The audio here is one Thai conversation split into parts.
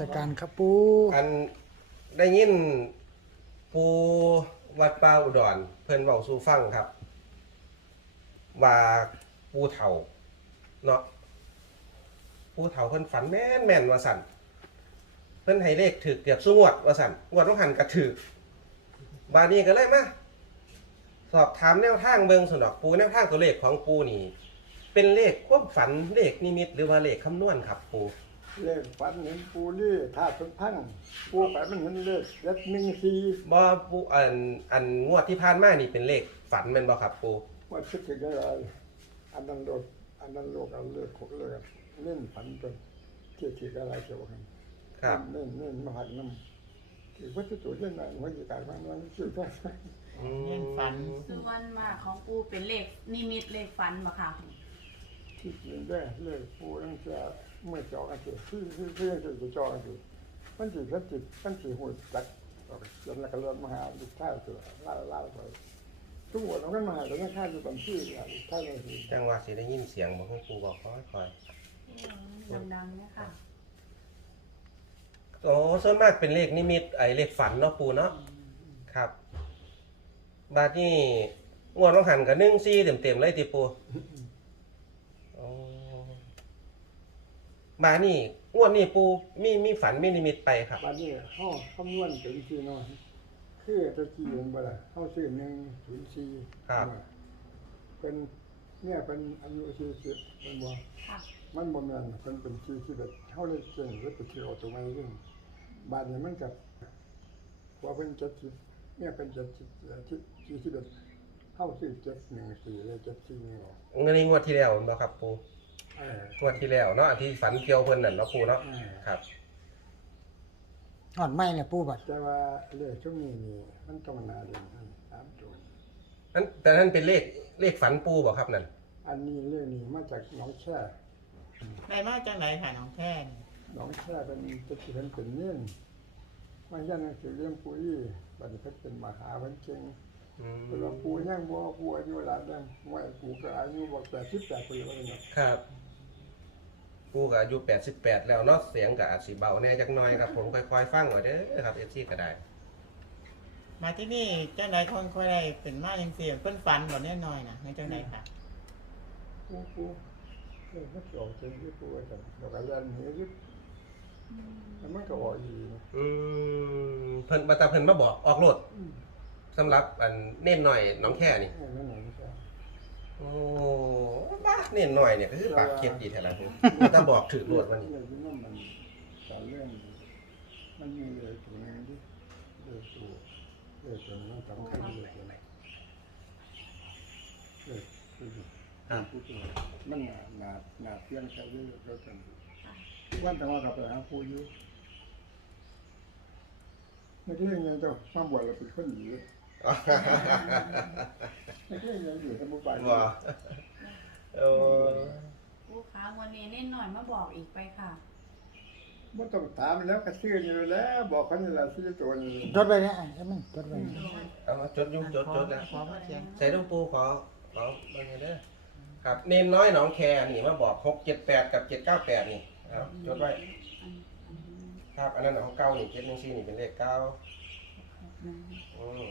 สการครับปูอันได้ยินปูวัดป่าอุดรเพิ่นเว้าสู่ฟังครับ ว่าปูเฒ่าเนาะปูเฒ่าเพิ่นฝันแม่นแม่นว่าสั่นเพิ่นให้เลขถึกเกือบสุงวดว่าสั่นงวดต้องหันกระถึกบานี้ก็เลยมาสอบถามแนวทางเบิงสนอกปูแนวทางตัวเลขของปูนี่ เป็นเลขความฝันเลขนิมิตหรือว่าเลขคำนวณครับปู เลขฝันเห็นปูนี่ท่าทุกพังปูไปมันเห็นเลขเล็ดหนึ่งสี่บ่ปูอันอันงวดที่ผ่านมานี่เป็นเลขฝันแม่นบ่ครับปูว่าคิดถึงอะไรอันนั้นโดดอันนั้นโลกเอาเลขหกเลขเล่นฝันจนคิดถึงอะไรเกี่ยวกันครับเล่นเล่นมาหักน้ำถือว่าจะตัวเล่นอะไรว่าอยู่การมันมันชื่อแค่อืมเล่นฝันส่วนมากของปูเป็นเลขนิมิตเลขฝันบ่ค่ะที่เล่นได้เลขปูตั้งแต่ เมื่อจอกันเถอะที่ที่ที่ยังจะจอกันอยู่มันจีบจิตมันจีหุ่นจักจนแล้วก็เริ่มมาหาลูกชายตัวล่าล่าไปทุกวันเราก็มาแต่ไม่ค่าอยู่ตามที่อะท่านเลยสิจังว่าสิได้ยินเสียงบ่ของปูบอกค่อยดังๆเนี่ยค่ะๆโอ้ส่วนมากเป็นเลขนิมิตไอ้เลขฝันเนาะปูเนาะครับ บาดนี้งวดต้องหันกับ1 4เต็มๆเลยติปูโอ้ บาดนี้งวดนี้ปูมีมีฝันมีนิมิตไปครับ บัดนี้ห้าคำนวณเป็นที่นอนคือตะกี้มันบ่ล่ะเฮาซื้อหนึ่งศูนย์สี่ครับ เป็นเนี่ยเป็นอายุสี่สิบมันบ่ค่ะ มันบ่แม่นเพิ่นเป็นสี่สิบเอ็ดเฮาเลยเก่งเลยไปเที่ยวตัวใหม่เรื่องบัดนี้มันกับว่าเพิ่นเจ็ดสิบเนี่ยเป็นเจ็ดสิบที่สี่สิบเอ็ดเฮาซื้อเจ็ดหนึ่งสี่เลยเจ็ดสี่หนึ่งออกเงินในงวดที่แล้วแม่นบ่ครับปู เอองวดที่แล้วเนาะอันที่ฝันเกี่ยวเพิ่นนั่นเนาะปูเนาะเออครับ หอดไม่เนี่ยปูบัดแต่ว่าเลขช่วงนี้นี่มันต้องนาเรียนให้สามตัวนั่นแต่นั่นเป็นเลขเลขฝันปูบ่ครับนั่นอันนี้เรื่องนี้มาจากหนองแช่ได้มาจากไหนค่ะน้องแท่นหนองแช่เป็นจะเห็นเป็นเนื่นมาย่านหนังสือเรื่องปุ้ยบัดนี้เพิ่นเป็นมหาวันเก่ง อืมเป็นว่าปูยังบ่ปูอายุหลานยังว่าปูก็อายุบ่88ปีแล้วเนาะครับ ปูก็อายุ88 แล้วเนาะเสียงก็อาจสิเบาแน่จักหน่อยครับผมค่อยๆฟังหน่อยเด้อครับ FC ก็ได้ มาที่นี่เจ้าไหนคนค่อยได้เป็นมาจังซี่เพิ่นฝันบ่แน่นอนนะให้เจ้าไหนค่ะปูปูเออมันสิออกจริงที่ปูว่าจังดอกกระยันเฮ็ดแล้วมันก็ออกอีกนะอืมเพิ่นมาตาเพิ่นมาบอกออกรถ อืม สำหรับอันเน้นหน่อยน้องแค่นี่เออนั่นน่ะมันก็โอ้บ้าเน้นหน่อยเนี่ยก็คือปากเข็ดดีแท้ละผมถ้าบอกถือรถวันนี้ เรื่องนั้นมันสารเรื่องมันมีเลยตัวนึงที่เรื่องตัวเรื่องตัวนั้นสำคัญเลยตัวไหนเรื่องคือครับ ผู้ตัวมันหนาหนาหนาเพียงแค่เยอะแล้วกันวันแต่ว่าเราไปหาผู้อยู่ไม่ใช่ยังไงเจ้ามาบวชเราเป็นคนดีไม่ใช่ ยังอยู่สมุทรปราว่าการเออปูขาวันนี้เน้นหน่อยมาบอกอีกไปค่ะ ไม่ต้องถามแล้วก็ชื่ออยู่แล้ว บอกเขานี่แหละชื่อตัวนี้จดไว้นะใช่ไหมจดไว้นะเอามาจดยุ่งจดจดนะขอมาเขียนใส่ลูกปูขอขอเบิ่งให้เด้อครับเน้นน้อยหนองแคนี่มาบอกหกเจ็ดแปดกับเจ็ดเก้าแปดนี่ครับจดไว้อันอันนี้ครับอันนั้นของเก้านี่เจ็ดหนึ่งสี่นี่เป็นเลขเก้านะอืม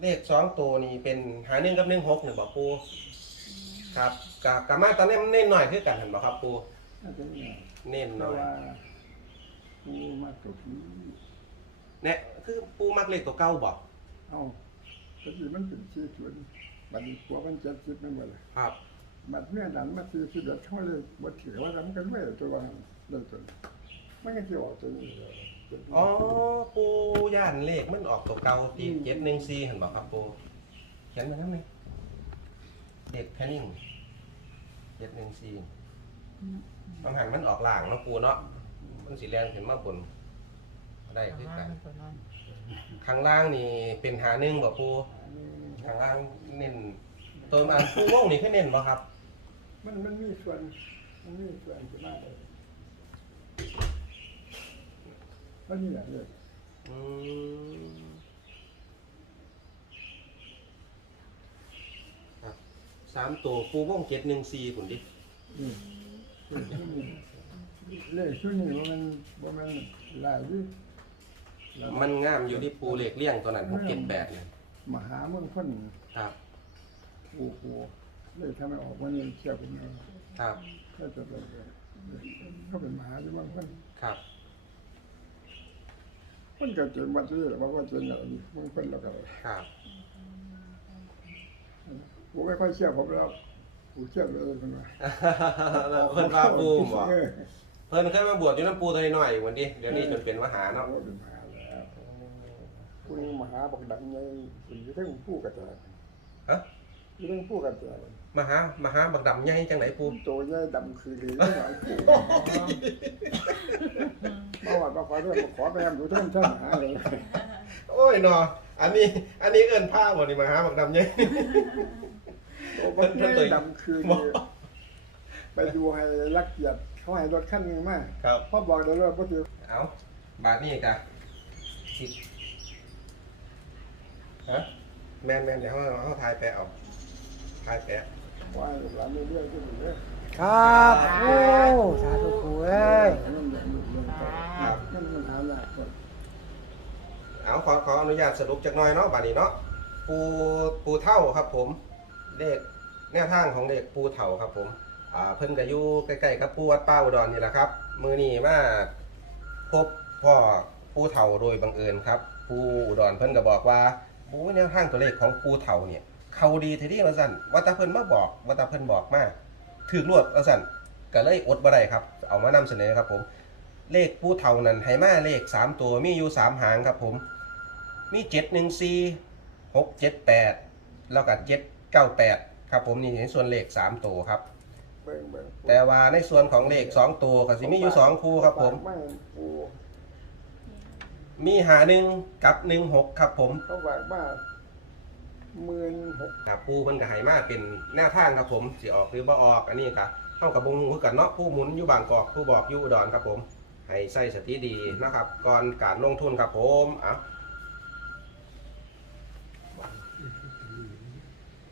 เลขสองตัวนี่เป็นหาหนึ่งกับหนึ่งหกหนึ่งบอกปูครับกับกามาตอนนี้มันเน้นหน่อยคือกันเห็นบอกครับปูน่าจะนี่เน้นเพหน่ราะอยว่าผู้มาตัวนี้เนี่ยคือปูมักเลขตัวเก้าบอกเอ้าแต่ที่มันเป็นชื่อส่วนบัดนี้ผัวมันเจ็ดสิบนั่นหมดเลยครับบัดเมื่อนั้นมาสี่สิบเอ็ดเขาเลยบัดถือว่าทำกันด้วยตัวว่าเลยตัวมันก็จะออกตัวนี้เลย อ๋อปูย่านเลขมันออกตัวเก้าที่เจ็ดหนึ่งสี่เห็นบอกครับปูเขียนมาแล้วไหมเด็กแค่นิ่งเจ็ดหนึ่งสี่บางหันมันออกล่างเนาะปูเนาะมันสีแรงขึ้นมาบนได้คือกันตัวนั้นข้างล่างนี่เป็นหาหนึ่งบ่ปูข้างล่างเน้นตัวมันปูว่องนี่คือเน้นบ่ครับ มันมันมีส่วน มันมีส่วนจะมากเลยแล้วนี่แหละเลยอืมครับสามตัวปูว่องเจ็ดหนึ่งสี่ผุนดิอืมเลขชุดนี้ว่ามันว่ามันหลายที่มันงามอยู่ที่ปูเหล็กเลี่ยงตัวนั้นผมเก็บแปดเนี่ยมหาเมืองพ้นครับโอ้โหเลยทำไมออกวันนี้เชื่อเป็นไงครับก็จะเป็นก็เป็นมหาที่เมืองพ้นครับ มันก็เจอวัดนี้แหละว่าว่าเจออย่างนี้เมืองพ้นแล้วก็ครับผมไม่ค่อยเชื่อผมแล้วผมเชื่อเลยคนว่าแล้วเพิ่นว่าปูบ่เออเพิ่นเคยมาบวชอยู่น้ำปูตัวน้อยๆวันนี้เดี๋ยวนี้จนเป็นมหาเนาะโอ้เป็นมหาแล้วคุณมหาบักดังไงอยู่ทั้งผู้กระจายฮะอยู่ทั้งผู้กระจายมหามหาบักดำใหญ่จังไหนปูโตใหญ่ดำคือเลยไม่หน่อยผู้มาวั ดมาขอเรื่องมาขอไปทำอยู่ทั้งท่านหาเลยโอ้ยเนาะอันนี้ อันนี้เอิ้นผ้าบ่นี่มหาบักดำใหญ่โตบักใหญ่ดำคือเลยไปดูให้รักเกียรติเขาให้รถขั้นหนึงมาครับ พ่อบอกเดี๋ยวรถพ่อถือเอาบาทนี่กะสิฮะแม่นแม่นเดี๋ยวเขาเขาทายแปะเอาทายแปะ ว่าหลานมีเรื่องที่ดีเลยครับ โอ้ สาธุปูเอ้ยนั่ เองเรื่องครับนั่นมันหาหนักเอาขอขออนุญาตสรุปจักหน่อยเนาะบาดนี้เนาะปูปูเท่าครับผมเลขแนวทางของเลขปูเท่าครับผมอ่าเพิ่นก็อยู่ใกล้ๆกับปูวัดป้าอุดรนี่แหละครับ มือนี้มาพบพ่อปูเท่าโดยบังเอิญครับ ปูอุดรเพิ่นก็บอกว่าปูแนวทางตัวเลขของปูเท่าเนี่ยเขาดีทีนี้ว่าสั่นว่าตาเพิ่นมาบอกว่าตาเพิ่นบอกมาถือรวดว่าสั่นก็เลยอดบ่ได้ครับ เอามานำเสนอครับผม เลขปูเท่านั้นให้มาเลขสามตัวมีอยู่สามหางครับผม มีเจ็ดหนึ่งสี่หกเจ็ดแปดแล้วก็เจ็ดเก้าแปดครับผมนี่ในส่วนเลขสามตัวครับ เบิ่งเบิ่งแต่ว่าในส่วนของเลขสองตัวก็สิมีอยู่สองคู่ครับผม ไม่ปูมีหาหนึ่งกับหนึ่งหกครับผม เขาบอกว่าหมื่นหกครับผู้เพิ่นก็ให้มาเป็นแนวทางครับผมสิออกหรือบ่ออกอันนี้ก็เท่ากับบงคือกันเนาะผู้หมุนอยู่บางกอกผู้บอกอยู่อุดรครับผม ให้ใส่สติดีนะครับ ก่อนการลงทุนครับผมเอา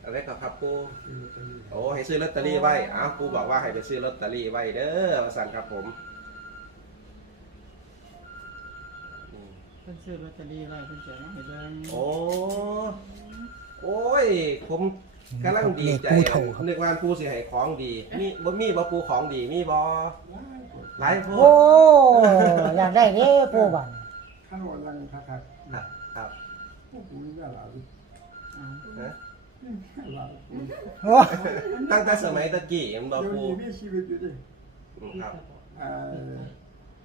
อะไรก็ครับผู้โอ้ให้ซื้อลอตเตอรี่ไว้อ้าวครูบอกว่าให้ไปซื้อลอตเตอรี่ไว้เด้อมาสั่นครับผมอืมเพิ่นซื้อลอตเตอรี่ไว้เพิ่นเสียมาให้เบิ่งโอ้โอ้ย ผมกำลังดีใจเลขปูเถ่าครับนึกว่าปูสิให้ของดี มีบ่มีบ่ปูของดีมีบ่ หลายโพโอ้ดอยากได้เด้ปูบันข้าวยังคักคักครับครับพวกกูนี่หลายอ่านะหลายโอ้ตั้งแต่สมัยตะกี้มันบ่เดี๋ยวปูนี้มีชีวิตอยู่ดิอืมครับอ่า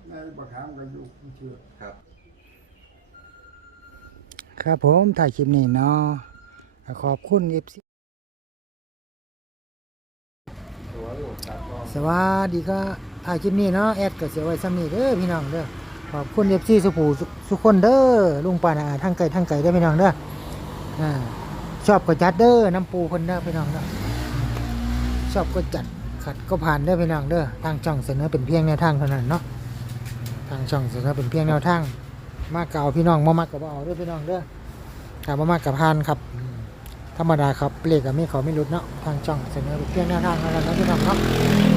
ในบักขามก็อยู่เชื่อครับ ครับผมถ่ายคลิปนี้เนาะขอบคุณเสวัสดีก็ถ่ายคลิปนี้เนาะแอดก็เสียไว้ซ้ำนี้เด้อพี่น้องเด้อขอบคุณเอฟซีสุภูสุสุกคนเด้อลุงปานาทางไกลทางไกลเด้พี่น้องเด้ออ่าชอบก็จัดเด้อน้ำปูเพิ่นเด้อพี่น้องเด้อชอบก็จัดขัดก็ผ่านเด้อพี่น้องเด้อทางช่องเสนอเป็นเพียงแนวทางเท่านั้นเนาะทางช่องเสนอเป็นเพียงแนวทางมากเก่าพี่น้องบ่มากกับบ่เอาเด้อพี่น้องเด้อถ้าบ่มากกับพานครับ ธรรมดาครับเลขก็ไม่ขอไม่รุดเนาะทางจ่องเสนอเป็นเพียงหน้าทางแล้วนะพี่น้องเนาะ